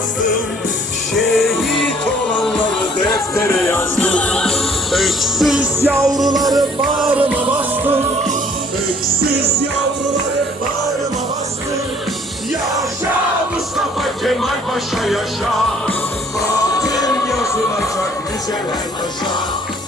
yazdım. Şehit olanları deftere yazdım. Öksüz yavruları bağrıma bastım. Öksüz yavruları bağrıma bastım. Yaşa Mustafa Kemal Paşa yaşa. Adın yazılacak müzeler taşa